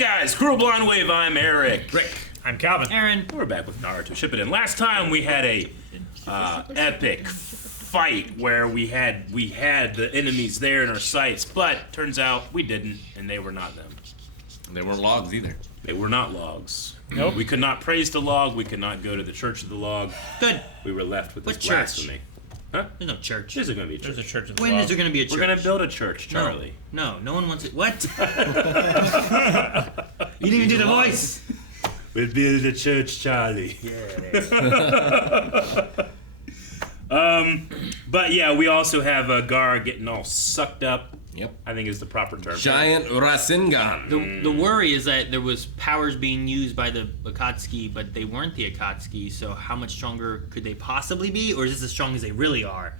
guys, Cruel Blonde Wave, I'm Eric. Rick. I'm Calvin. Aaron. We're back with Naruto Shippuden. Last time we had a epic fight where we had the enemies there in our sights, but turns out we didn't, and they were not them. They weren't logs either. They were not logs. Nope. We could not praise the log. We could not go to the church of the log. Good. We were left with this What church? blasphemy. Huh? There's no church. There's going to be a church. There's a church of the When law. is there going to be a church? We're going to build a church, Charlie. No, no one wants it. What? You didn't even do the voice. We'll build a church, Charlie. But yeah, we also have Gar getting all sucked up. Yep. I think is the proper term. Giant Rasengan. The worry is that there was powers being used by the Akatsuki, but they weren't the Akatsuki, so how much stronger could they possibly be? Or is this as strong as they really are?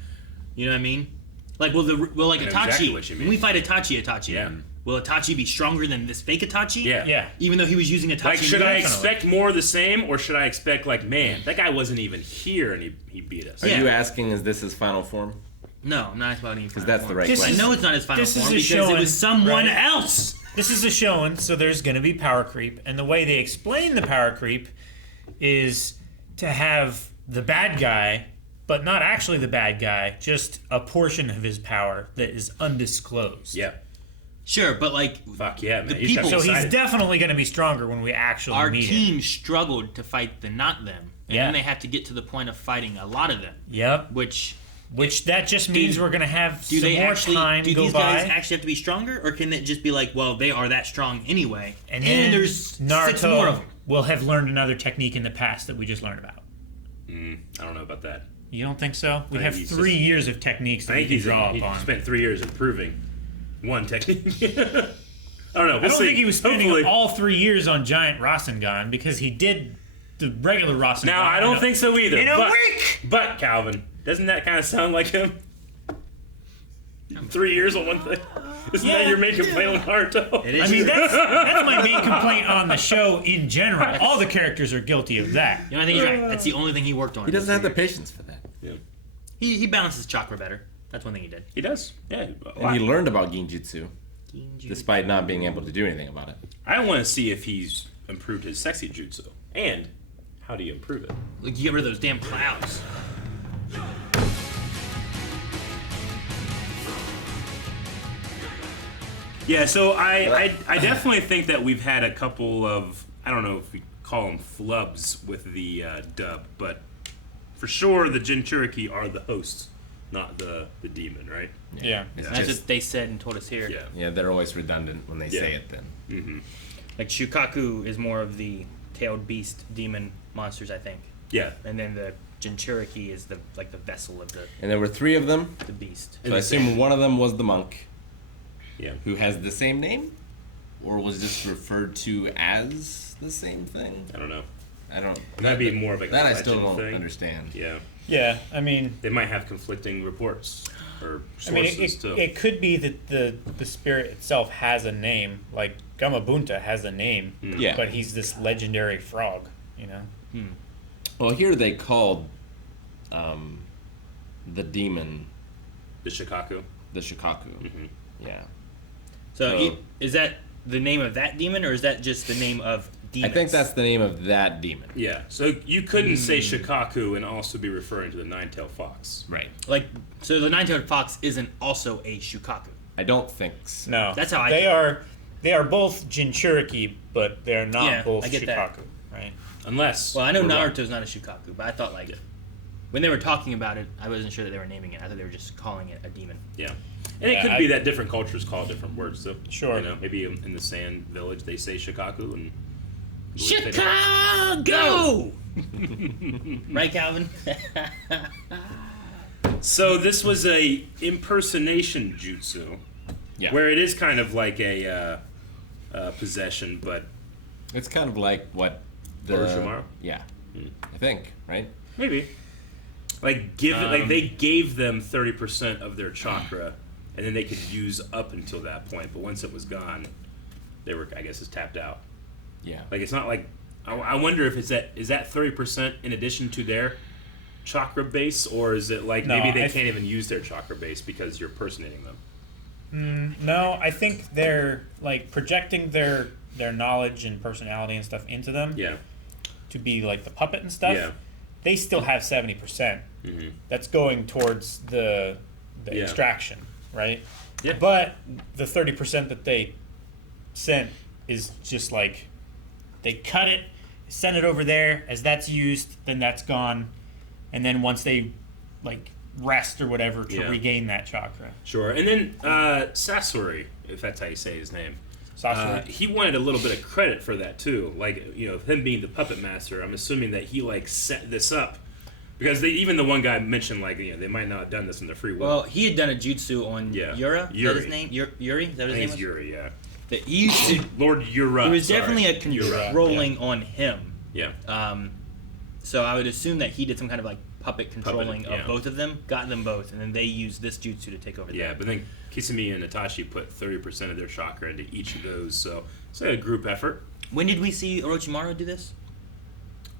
You know what I mean? Like, will like I know Itachi, exactly what you mean. when we fight Itachi, Yeah. will Itachi be stronger than this fake Itachi? Yeah. Yeah. Even though he was using Itachi. Like, should I definitely. expect more of the same, or should I expect, like, man, that guy wasn't even here and he beat us? Are Yeah. you asking, is this his final form? No, I'm not asking about any. Because that's the right This I is- question. know it's not his final this is form a because it showing, was someone right? else. This is a Shonen, so there's going to be power creep, and the way they explain the power creep is to have the bad guy, but not actually the bad guy, just a portion of his power that is undisclosed. Yeah. Sure, but like Fuck yeah, man. The You should people- be So he's excited. definitely going to be stronger when we actually our meet team him. struggled to fight the not them, and Yeah. then they have to get to the point of fighting a lot of them, Yep. which. Which that just means we're going to have Do some they more actually? time Do go these by. guys actually have to be stronger, or can it just be like, well, they are that strong anyway? And then there's Naruto 6 more of them. will have learned another technique in the past that we just learned about. I don't know about that. You don't think so? We I have think he's 3 just- years of techniques I that we think can draw he upon. spent 3 years improving one technique. I don't know. We'll I don't see. think he was spending Hopefully. all 3 years on Giant Rasengan because he did the regular Rasengan. Now, I don't think so either. in a but, week! But, Calvin, doesn't that kind of sound like him? 3 years on one thing? Isn't that Yeah. your main complaint on Naruto? It is. I mean, that's my main complaint on the show in general. All the characters are guilty of that. You know, I think he's right. That's the only thing he worked on. He doesn't have the patience for that. Yeah. He balances chakra better. That's one thing he did. He does. Yeah. And he learned about Genjutsu, despite not being able to do anything about it. I want to see if he's improved his sexy jutsu. And how do you improve it? Like, you get rid of those damn clouds. Yeah, so I definitely think that we've had a couple of, I don't know if we call them flubs with the dub, but for sure the Jinchuriki are the hosts, not the demon, right? Yeah. It's That's just, what they said and told us here. Yeah. yeah, they're always redundant when they Yeah. say it then. Like, Shukaku is more of the tailed beast demon monsters, I think. Yeah. And then the Jinchuriki is the vessel of And there were 3 of them, the beast. so I assume one of them was the monk, Yeah. who has the same name? Or was just referred to as the same thing? I don't know. I don't... That'd be more of like That a I still legend don't thing. understand. Yeah. Yeah, I mean, They might have conflicting reports or I mean, sources too. it could be that the spirit itself has a name, like Gamabunta has a name, Yeah. but he's this legendary frog, you know? Well, here they called the demon The Shikaku. the Shikaku. Yeah. So, So- is that the name of that demon, or is that just the name of demons? I think that's the name of that demon. Yeah. So you couldn't say Shikaku and also be referring to the nine-tailed fox. Right. Like, so the nine-tailed fox isn't also a Shukaku. I don't think so. No, That's how I they think. are. They are both Jinchuriki, but they're not Yeah, both I get Shikaku, that. right? Unless. Well, I know we're wrong. Naruto's not a Shukaku, but I thought, like, when they were talking about it, I wasn't sure that they were naming it. I thought they were just calling it a demon. Yeah. And it Yeah, could I- be that different cultures call different words, so Sure. You know, maybe in the Sand Village they say Shikaku and Chicago! Right, Calvin? So this was a impersonation jutsu, Yeah. where it is kind of like a possession, but It's kind of like what the Orochimaru? Yeah. I think, right? maybe like they gave them 30% of their chakra, and then they could use up until that point. But once it was gone, they were, I guess, is tapped out. Yeah. Like it's not like I wonder if is that 30% in addition to their chakra base, or is it like No, maybe they I can't even use their chakra base because you're personating them? No, I think they're like projecting their their knowledge and personality and stuff into them Yeah. to be like the puppet and stuff, Yeah. they still have 70%. Mm-hmm. That's going towards the Yeah. extraction, right? Yeah. But the 30% that they sent is just like they cut it, send it over there. As that's used, then that's gone, and then once they like rest or whatever to Yeah. regain that chakra. Sure. And then Sasori, if that's how you say his name. Sasori. He wanted a little bit of credit for that too. Like, you know, him being the puppet master, I'm assuming that he like set this up. Because even the one guy mentioned, like, you know, they might not have done this in their free will. Well, he had done a jutsu on Yeah. Yura. Is that Yuri. his name? Yuri? Is that I his think name? it's was? Yuri, yeah. That he used to. Lord Yura. It was sorry. definitely a Yura, controlling on him. Yeah. So I would assume that he did some kind of like puppet controlling yeah. of both of them, got them both, and then they used this jutsu to take over. Yeah, them. but then Kisame and Itachi put 30% of their chakra into each of those, so it's like a group effort. When did we see Orochimaru do this?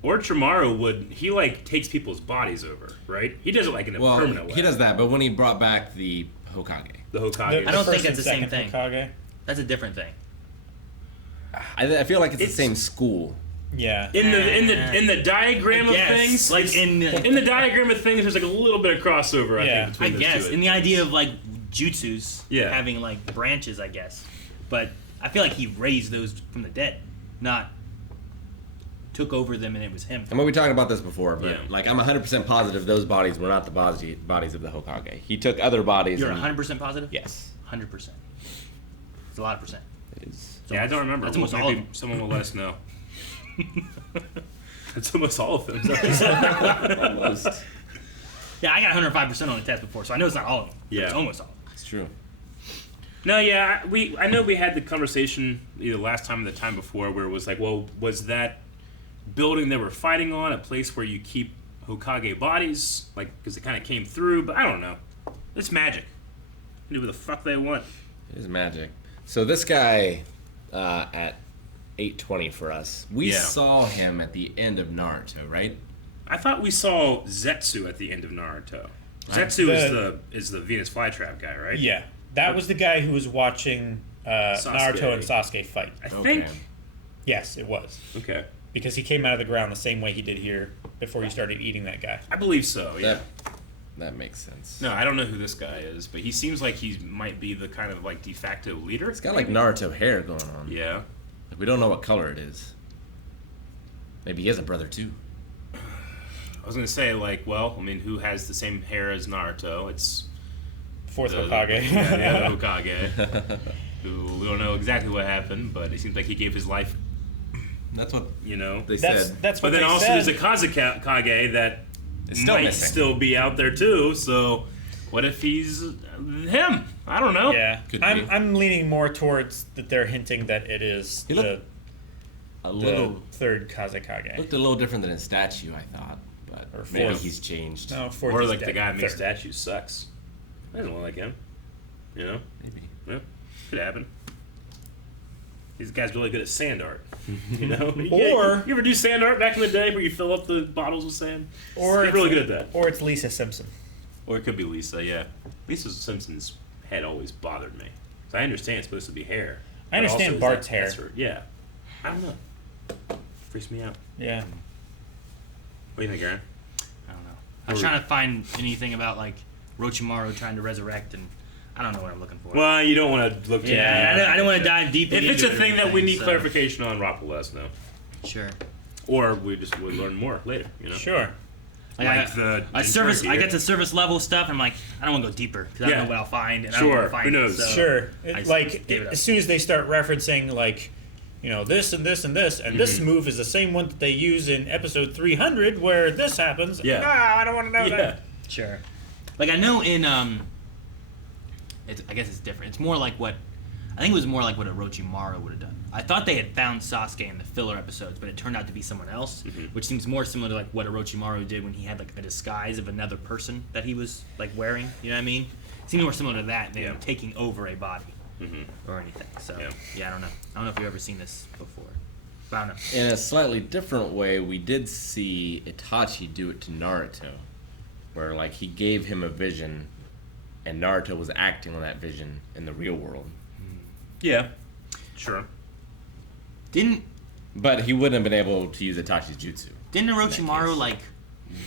Orochimaru he like takes people's bodies over, right? He does it like in a Well, permanent way. he does that, but when he brought back the Hokage, The Hokage. I don't think first it's and the same second thing. Hokage. That's a different thing. I feel like it's the It's- same school. Yeah. in the diagram of Yes, things, like in the diagram of things, there's like a little bit of crossover. I Yeah. think between I those guess two. in the idea of like jutsus Yeah. having like branches, I guess. But I feel like he raised those from the dead, not took over them and it was him. And we talked about this before, but Yeah. like I'm 100% positive those bodies were not the bodies of the Hokage. He took other bodies. You're and 100% positive? Yes, 100%. It's a lot of percent. it is. Yeah, I don't remember. That's almost Maybe all of them. someone will let us know. It's almost all of them. Almost. Yeah, I got 105% on the test before, so I know it's not all of them. Yeah. It's almost all of them. It's true. No, yeah, I know we had the conversation either last time or the time before where it was like, well, was that building they were fighting on a place where you keep Hokage bodies? Like, because it kind of came through, but I don't know. It's magic. They do what the fuck they want. It is magic. So this guy at 8:20 for us, we Yeah. saw him at the end of Naruto, right? I thought we saw Zetsu at the end of Naruto. Right. Zetsu is the Venus flytrap guy, right? Yeah. That was the guy who was watching Naruto and Sasuke fight. I think. Yes, it was. Okay. Because he came out of the ground the same way he did here before he started eating that guy. I believe so, yeah. That makes sense. No, I don't know who this guy is, but he seems like he might be the kind of like de facto leader. It's got like Naruto hair going on. Yeah. We don't know what color it is. Maybe he has a brother too. I was gonna say, like, well, I mean, who has the same hair as Naruto? It's Fourth the Hokage. Yeah, the Hokage. Who we don't know exactly what happened, but it seems like he gave his life, That's what you know. they That's said. what But then they also said. there's a Kazekage that It's still might missing. still be out there too. So, what if he's him? I don't know. Yeah, Could I'm be. I'm leaning more towards that they're hinting that it is He the looked a the little third Kazekage. looked a little different than his statue, I thought, but Or maybe fourth. he's changed. No, fourth Or is like the dead. guy who makes Third. statues sucks. I don't look like him. You know? Maybe. Yeah, could happen. These guys really good at sand art. You know? Or- you ever do sand art back in the day where you fill up the bottles with sand? Or They're it's- really good at that. Or it's Lisa Simpson. Or it could be Lisa, yeah. Lisa Simpson's head always bothered me. So I understand it's supposed to be hair. I understand but also, Bart's is hair. that's her- yeah. I don't know. Freaks me out. Yeah. What do you think, Aaron? I don't know. I was trying to find anything about like Orochimaru trying to resurrect, and I don't know what I'm looking for. Well, you don't want to look too Yeah, I don't want to dive deep. If it's into a thing that we everything, need so- clarification on, Rob will let us know. Sure. Or we'll learn more later, you know? Sure. Like the I service. Jinchuriki I here. get to service level stuff. And I'm like, I don't want to go deeper because I Yeah. don't know what I'll find. And I Sure, don't want to find who knows? It, so Sure. I Like just gave it up. as soon as they start referencing like, you know, this and this and this, and this Mm-hmm. move is the same one that they use in episode 300 where this happens. Yeah. I don't want to know Yeah. that. Sure. Like I know in I guess it's different. It's more like what I think it was more like what Orochimaru would have done. I thought they had found Sasuke in the filler episodes, but it turned out to be someone else, which seems more similar to like what Orochimaru did when he had like a disguise of another person that he was like wearing. You know what I mean? It seems more similar to that than Yeah. taking over a body or anything. So Yeah. yeah, I don't know. I don't know if you've ever seen this before. But I don't know. In a slightly different way, we did see Itachi do it to Naruto, where like he gave him a vision, and Naruto was acting on that vision in the real world. Yeah. Sure. But he wouldn't have been able to use Itachi's jutsu. Didn't In that Orochimaru case. like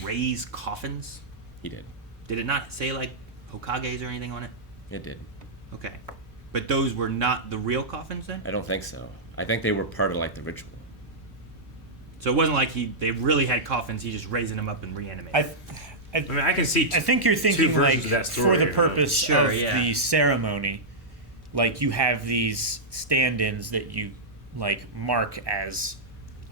raise coffins? He did. Did it not say like Hokages or anything on it? It did. Okay, but those were not the real coffins then. I don't think so. I think they were part of like the ritual. So it wasn't like they really had coffins. He just raising them up and reanimating. I mean, I can see. I think you're thinking versions like of that story, for the right? purpose Sure, of yeah. the ceremony, like you have these stand-ins that you like mark as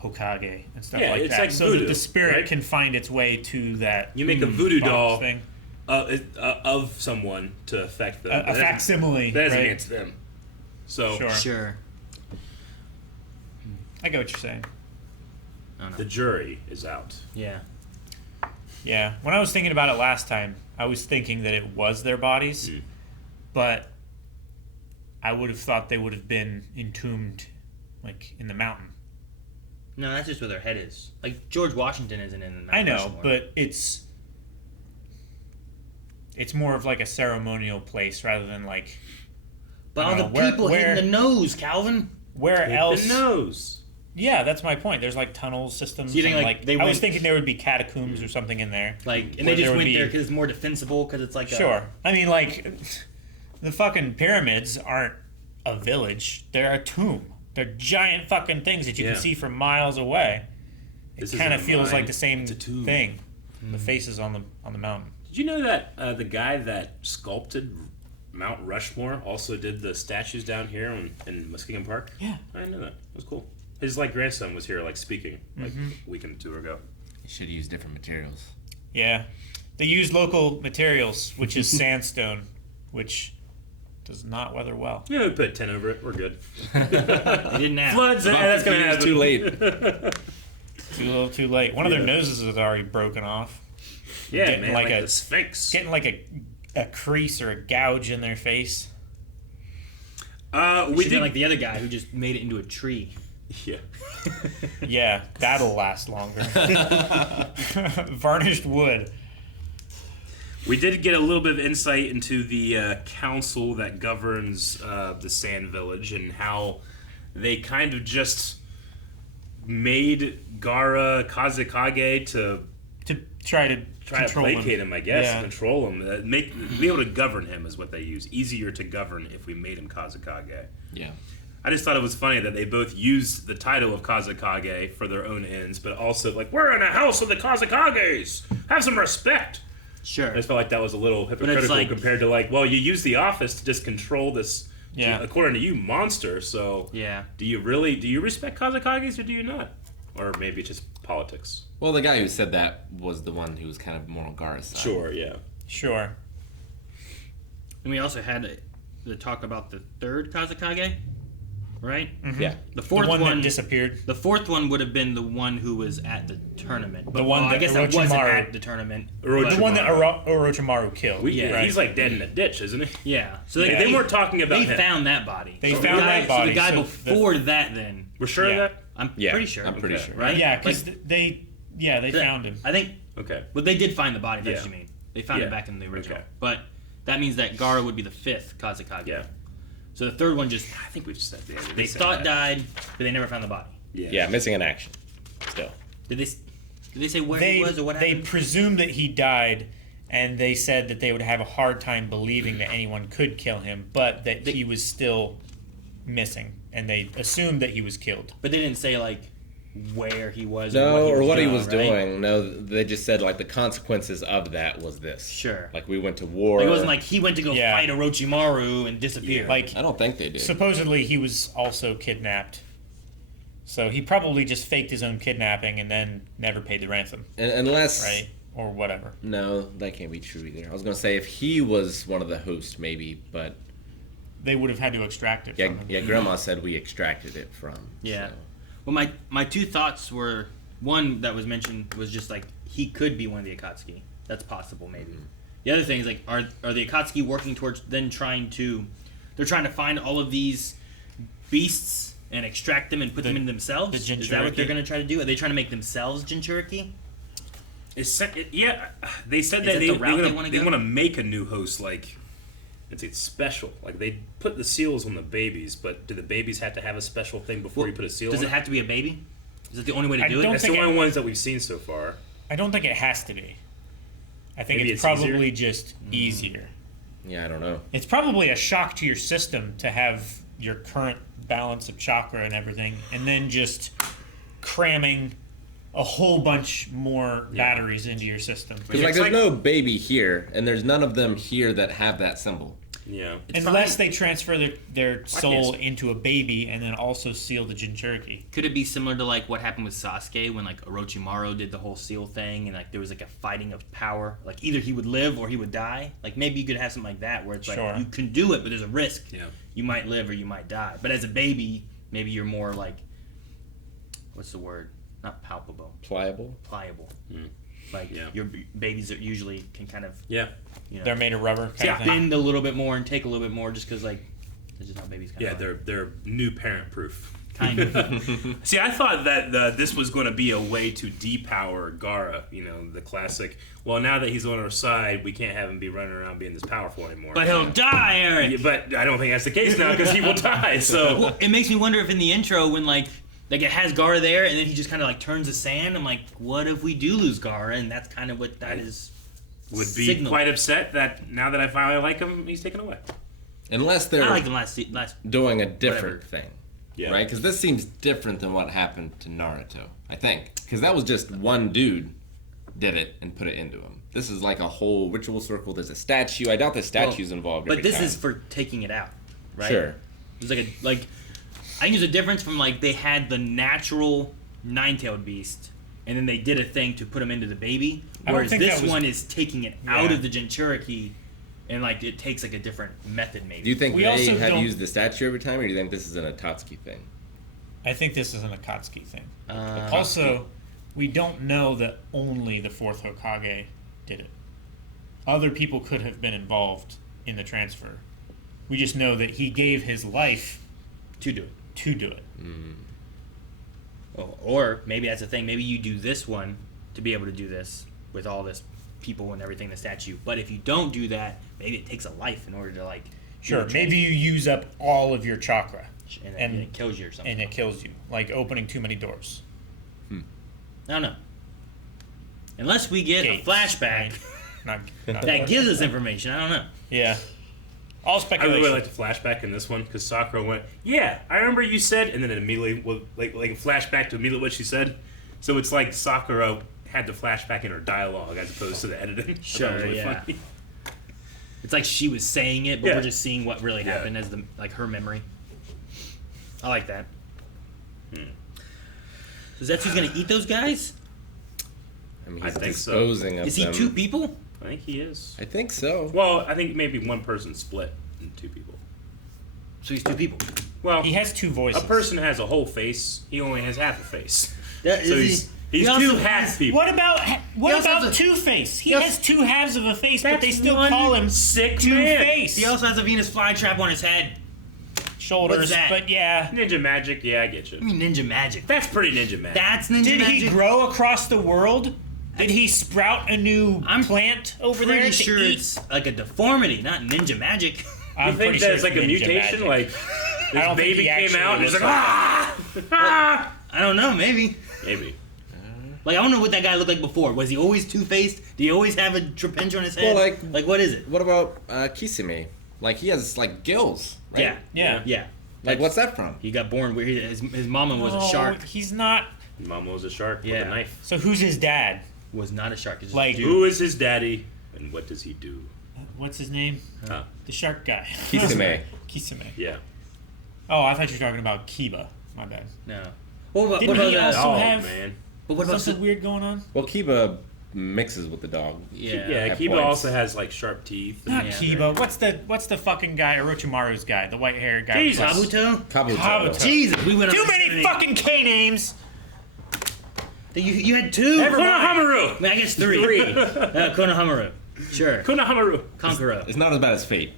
Hokage and stuff Yeah, like it's that, like so voodoo, that the spirit right? can find its way to that. You make a voodoo box doll thing, of someone to affect them. a facsimile, That is right? against them. So Sure. Sure. I get what you're saying. I don't know. the jury is out. Yeah. Yeah, when I was thinking about it last time, I was thinking that it was their bodies, but I would have thought they would have been entombed, like in the mountain. No, that's just where their head is. Like George Washington isn't in the I know, Rushmore. but it's more of like a ceremonial place rather than like But I all the don't know, people where- hitting the nose, Calvin. where Hit else. the nose. Yeah, that's my point. There's like tunnel systems. So you think, and, like, they I was went- thinking there would be catacombs or something in there. Like, and Where they just there would went be- there because it's more defensible because it's like Sure. I mean, like, the fucking pyramids aren't a village. They're a tomb. They're giant fucking things that you Yeah. can see from miles away. It This kind of isn't a feels mine, like the same it's a tomb. thing. The faces on the mountain. Did you know that the guy that sculpted Mount Rushmore also did the statues down here in Muskegon Park? Yeah. I didn't know that. It was cool. His like grandson was here like speaking like a week or two ago. You should use different materials. Yeah. They use local materials, which is sandstone, which does not weather well. Yeah, we put 10 over it. We're good. They didn't have. Floods. That's gonna happen. Too late. Too little, too late. One of their noses is already broken off. Yeah, Getting man. like Like a- the Sphinx. Getting like a crease or a gouge in their face. We We did did like the other guy who just made it into a tree. Yeah. Yeah, that'll last longer. Varnished wood. We did get a little bit of insight into the council that governs the Sand Village and how they kind of just made Gaara Kazekage to To try to control placate him, I guess, Yeah. control him, be able to govern him is what they use. Easier to govern if we made him Kazekage. Yeah. I just thought it was funny that they both used the title of Kazekage for their own ends, but also like, we're in a house of the Kazekages. Have some respect. Sure. I just felt like that was a little hypocritical like- compared to like, well, you use the office to just control this, Yeah. according to you, monster. So Yeah. do you respect Kazekages or do you not? Or maybe it's just politics. Well, the guy who said that was the one who was kind of more on Gaara's side. Sure, yeah. Sure. And we also had the talk about the third Kazekage, right? Yeah. The The fourth one one. that disappeared. The fourth one would have been the one who was at the tournament. But, The one I that guess that wasn't Orochimaru- at the tournament. Orochimaru. The one that Orochimaru killed. Yeah, right. he's like dead in a ditch, isn't he? Yeah. So Like, they weren't talking about They him. found that body. They So found the guy, that body, So the guy so the- before that, then We're sure Yeah. of that? I'm Yeah, pretty sure. I'm pretty Okay. sure. Right? Yeah, because Like, they found him. I think. Okay. Well, they did find the body. That's Yeah. what you mean. They found Yeah. it back in the original. Okay. But that means that Gaara would be the fifth Kazekage. Yeah. So the third one just I think we've said that. they said thought that. died, but they never found the body. Yeah, missing in action. Still. Did they say where he was or what They happened? presumed that he died, and they said that they would have a hard time believing that anyone could kill him, but that he was still missing, and they assumed that he was killed. But they didn't say like where he was. No, or what he doing, was right? doing. No, they just said like the consequences of that was this. Sure. Like we went to war. Like, it wasn't like he went to go Yeah. fight Orochimaru and disappear. Like, I don't think they did. supposedly he was also kidnapped. So he probably just faked his own kidnapping and then never paid the ransom, Unless right? Or whatever. No, that can't be true either. I was gonna say if he was one of the hosts, maybe, but They would have had to extract it yeah, from him. yeah. Grandma said we extracted it from. Yeah. so. Well, my two thoughts were one that was mentioned was just like he could be one of the Akatsuki. That's possible, maybe. The other thing is like are the Akatsuki working towards then trying to find all of these beasts and extract them and put them in themselves? the Is that what they're Jinchuriki? going to try to do? Are they trying to make themselves Jinchuriki? Yeah, they said Is that that they the route they want wanna to go? want to make a new host like it's special. Like they put the seals on the babies, but do the babies have to have a special thing before you put a seal on Does it? it have to be a baby? Is that the only way to I do it? don't That's the think only ones that we've seen so far. I don't think it has to be. I think Maybe it's it's easier? probably just easier. Yeah, I don't know. It's probably a shock to your system to have your current balance of chakra and everything, and then just cramming a whole bunch more batteries into your system. Because like, there's no baby here, and there's none of them here that have that symbol. Yeah. Unless they transfer their soul can't- into a baby and then also seal the Jinchuriki. Could it be similar to like what happened with Sasuke when like Orochimaru did the whole seal thing and like there was like a fighting of power? Like either he would live or he would die. Like maybe you could have something like that where it's Sure. like you can do it, but there's a risk. Yeah. You might live or you might die. But as a baby, maybe you're more like, what's the word? Not palpable, Pliable. pliable. Mm. Like Yeah. your babies are usually can kind of Yeah. They're made of rubber kind of thing. bend a little bit more and take a little bit more just because like that's just how babies kind Yeah, of they're new parent proof. kind of. See, I thought that this was going to be a way to depower Gaara. You know, the classic. Well, now that he's on our side, we can't have him be running around being this powerful anymore. But he'll die, Eric. Yeah, but I don't think that's the case now because he will die. So Well, it makes me wonder if in the intro when like it has Gaara there and then he just kind of like turns to sand. I'm like, what if we do lose Gaara? And that's kind of what that is. would be Signal. quite upset that now that I finally like him, he's taken away. Unless they're I like the last. doing a different Whatever. thing. Yeah. Right? Because this seems different than what happened to Naruto, I think. Because that was just one dude did it and put it into him. This is like a whole ritual circle. There's a statue. I doubt the statue's involved. But every this time. is for taking it out, right? Sure. There's I think there's a difference from like they had the natural nine-tailed beast, and then they did a thing to put him into the baby. I don't Whereas think this that was- one is taking it out Yeah. of the Jinchuriki, and like it takes like a different method maybe. Do you think We they also have don't- used the statue every time, or do you think this is an Akatsuki thing? I think this is an Akatsuki thing. Uh, Also, we don't know that only the fourth Hokage did it. Other people could have been involved in the transfer. We just know that he gave his life to do it. to do it. Or maybe that's the thing. Maybe you do this one to be able to do this with all this people and everything, the statue. But if you don't do that, maybe it takes a life in order to like. do Sure, the maybe you use up all of your chakra transfer, and it kills you or something. and it kills you, like opening too many doors. I don't know. Unless we get Gates, a flashback right? Not that gives us information. I don't know. Yeah. All I speculation. really like the flashback in this one because Sakura went, "Yeah, I remember you said," and then it immediately like a flashback to immediately what she said. So it's like Sakura had the flashback in her dialogue as opposed to the editing. I thought it Sure, was really yeah. funny. It's like she was saying it, but Yeah. we're just seeing what really Yeah. happened as the like her memory. I like that. So Zetsu's gonna eat those guys? I mean, I he's think so. disposing of Is he them. 2 people? I think he is. I think so. Well, I think maybe one person split into two people. So he's 2 people. Well, He has two voices. a person has a whole face. He only has half a face. That, So is he's he two also half has- people. What about also has a- Two Face? He Yes. has two halves of a face, but they That's still one call him sick Two man. Face. He also has a Venus flytrap on his head. Shoulders, What's that? but yeah. Ninja magic, yeah, I get you. I mean, ninja magic. That's pretty ninja magic. That's ninja Did magic. he grow across the world? Did he sprout a new I'm plant over there Pretty to sure eat? it's like a deformity, not ninja magic. I'm You think pretty sure there's it's like a ninja mutation? magic. Like I this don't think baby he came actually out and it's looks like, like ah! I don't know, maybe. Maybe. Like, I don't know what that guy looked like before. Was he always two-faced? Did he always have a trapinch on his head? Well, like what is it? What about Kisame? Like, he has, like, gills, right? Yeah. Yeah. Yeah. Like, what's that from? He got born weird. His mama was No, a shark. He's not. Mama was a shark with Yeah. a knife. So who's his dad? Was not a shark. It's just Like- a dude. Who is his daddy and what does he do? What's his name? Huh. The shark guy. Kisame. Kisame. Yeah. Oh, I thought you were talking about Kiba. My bad. No. What about, Didn't what he about also Oh have man. but what about something weird going on? Well, Kiba mixes with the dog. Yeah. Yeah, At Kiba points. also has like sharp teeth. Not Yeah. Kiba. What's the fucking guy? Orochimaru's guy, the white haired guy. Jesus. Kabuto? Kabuto. Kabuto. Jesus, we went on Too a many journey. fucking K names. You had 2. Konohamaru! I mean, I guess 3. 3. Konohamaru. Sure. Konohamaru. Kankuro. It's not as bad as Fate.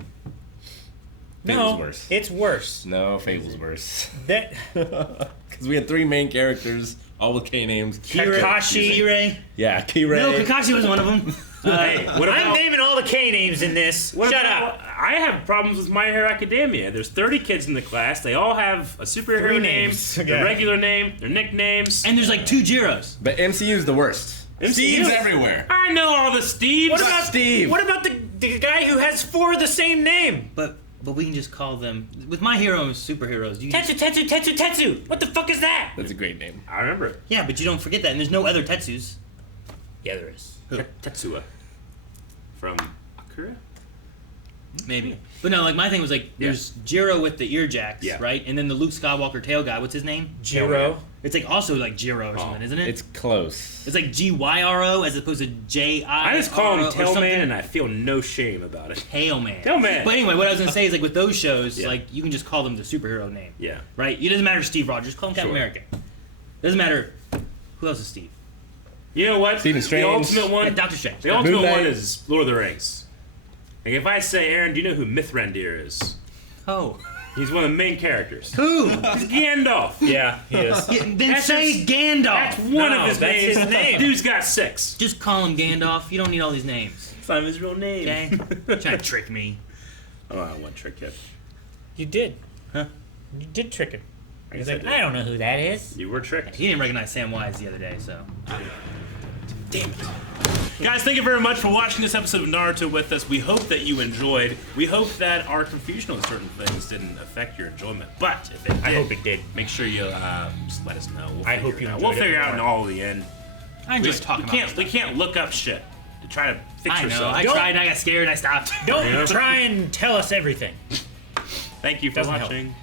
Fate No, was worse. it's worse. No, Fate was worse. That Because we had 3 main characters, all with K names. Kakashi. Kirei. Yeah, Kirei. No, Kakashi was one of them. Hey, what I'm about? naming all the K names in this. What Shut about- up. I have problems with My Hero Academia. There's 30 kids in the class. They all have a superhero 3 name, names. their Yeah. regular name, their nicknames. And there's like 2 Jiros. But MCU's the worst. Steve's everywhere. I know all the Steves. What about Steve? What about the guy who has 4 of the same name? But we can just call them with My Hero and superheroes. You can Tetsu. What the fuck is that? That's a great name. I remember it. yeah, but you don't forget that. And there's no other Tetsus. Yeah, there is. Tetsuya. From Akira? Maybe. But no, like my thing was like there's Jiro with the ear jacks, Yeah. right? And then the Luke Skywalker tail guy. What's his name? Jiro. It's like also like Jiro or something, isn't it? It's close. It's like Gyro as opposed to Ji. I just call him or something. Tailman, and I feel no shame about it. Tailman. Tailman. But anyway, what I was gonna say is like with those shows, Yeah. like you can just call them the superhero name, Yeah. right? It doesn't matter Steve Rogers, call him Captain Sure. America. Doesn't matter who else is Steve. You know what? Stephen Strange. The ultimate one. Like Doctor Strange. The ultimate Moon Knight. one is Lord of the Rings. Like if I say, Aaron, do you know who Mithrandir is? Oh. He's one of the main characters. Who? He's Gandalf. Yeah, he is. Then That's say just- Gandalf. That's one No, of his that's names. his name. Dude's got 6. Just call him Gandalf. You don't need all these names. It's not his real name. Okay? Trying to trick me. Oh, I want trick him. You did. Huh? You did trick him. I He's guess I like, did. I don't know who that is. You were tricked. He didn't recognize Sam Wise the other day, so. Damn it. Guys, thank you very much for watching this episode of Naruto with us. We hope that you enjoyed. We hope that our confusion on certain things didn't affect your enjoyment. But if it did, I hope it did. make sure you just let us know. We'll I figure hope it you out. enjoyed We'll it figure out in more. all the end. I enjoy talking about this We stuff. can't look up shit to try to fix I know. yourself. I Don't- tried. I got scared. I stopped. Don't try and tell us everything. Thank you for Doesn't help. watching.